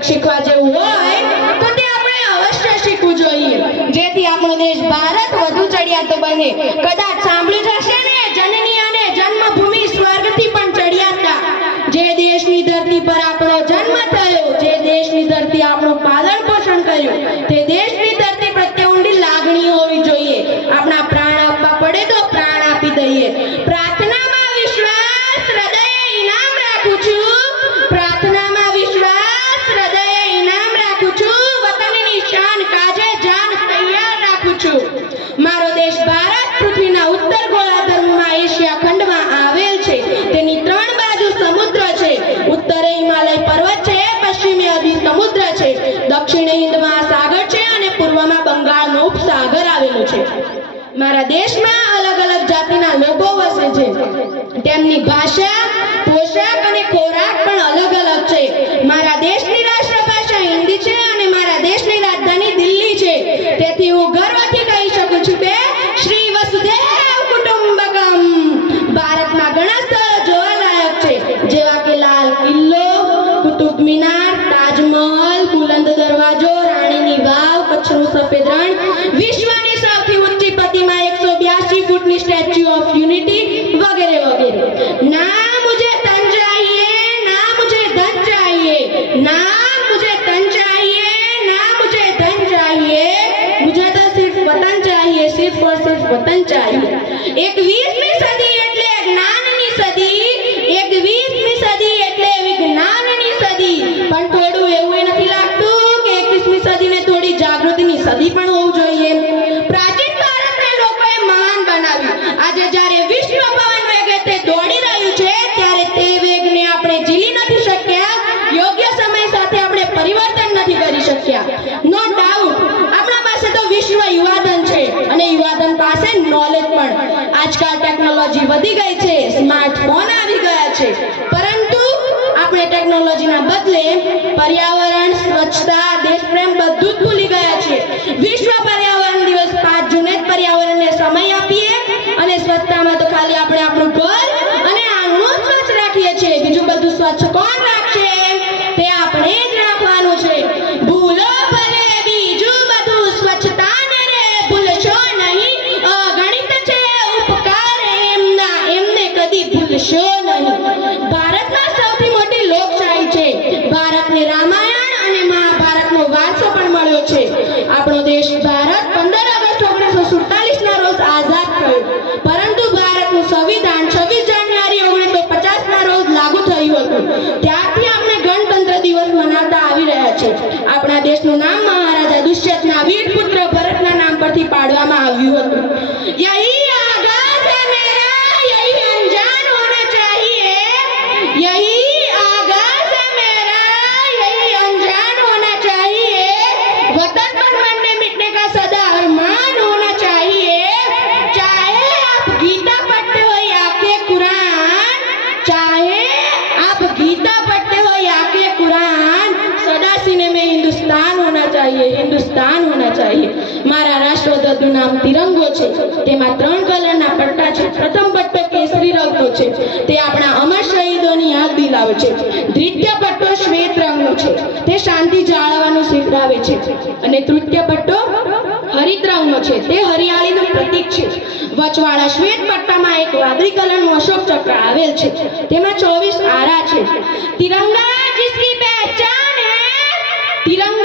જેવું હોય, તો તે આપણે અવશ્ય શીખવું જોઈએ. જેથી આપણો દેશ ભારત વધુ ચડિયાતો બને. કદાચ શાન કાજે જાન તૈયાર રાખું છું. મારો દેશ ભારત, પૃથ્વીના ઉત્તર ગોળાર્ધમાં એશિયા ખંડમાં આવેલ છે. તેની ત્રણ બાજુ સમુદ્ર છે. ઉત્તરે હિમાલય પર્વત છે, પશ્ચિમે અરબી સમુદ્ર છે. દક્ષિણે હિન્દ મહાસાગર છે અને પૂર્વમાં બંગાળનો ઉપસાગર આવેલો છે. મારા દેશમાં અલગ અલગ જાતિના લોકો વસે છે. તેમની ભાષા, પોશાક અને ખોરાક પણ અલગ અલગ છે. મારા દેશની શરીફ વર્સેસ વતન ચાહી એક વીસમી સદી ટેકનોલોજી વધી ગઈ છે સ્માર્ટફોન આવી ગયા છે. પરંતુ આપણે ટેકનોલોજીના બદલે પર્યાવરણ, સ્વચ્છતા, દેશપ્રેમ બધું જ ભૂલી ગયા છે વિશ્વ પર્યાવરણ દિવસ પાંચ જૂને જ પર્યાવરણને સમય આપીએ અને સ્વચ્છતામાં તો ખાલી આપણે આપણું ઘર અને આંગણું સ્વચ્છ રાખીએ છીએ. બીજું બધું સ્વચ્છ કોણ? પાડવામાં चाहिए हिंदुस्तान होना चाहिए મારા રાષ્ટ્રધ્વજનું નામ તિરંગો છે તેમાં ત્રણ કલરના પટ્ટા છે પ્રથમ પટ્ટો કેસરી રંગનો છે તે આપણા અમર શહીદોની યાદ દિલાવે છે દ્વિતીય પટ્ટો શ્વેત રંગનો છે તે શાંતિ જાળવવાનું શીખડાવે છે અને તૃતીય પટ્ટો હરિત રંગનો છે તે હરિયાળીનું પ્રતીક છે વચવાળા શ્વેત પટ્ટામાં એક વાદળી કલરનું અશોક ચક્ર આવેલ છે તેમાં ચોવીસ આરા છે તિરંગા जिसकी पहचान है तिरंगा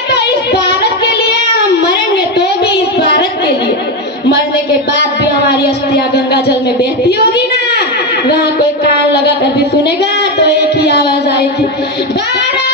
के बाद भी हमारी अस्थियां गंगा जल में बहती होगी ना वहाँ कोई कान लगा कर भी सुनेगा तो एक ही आवाज आएगी भारत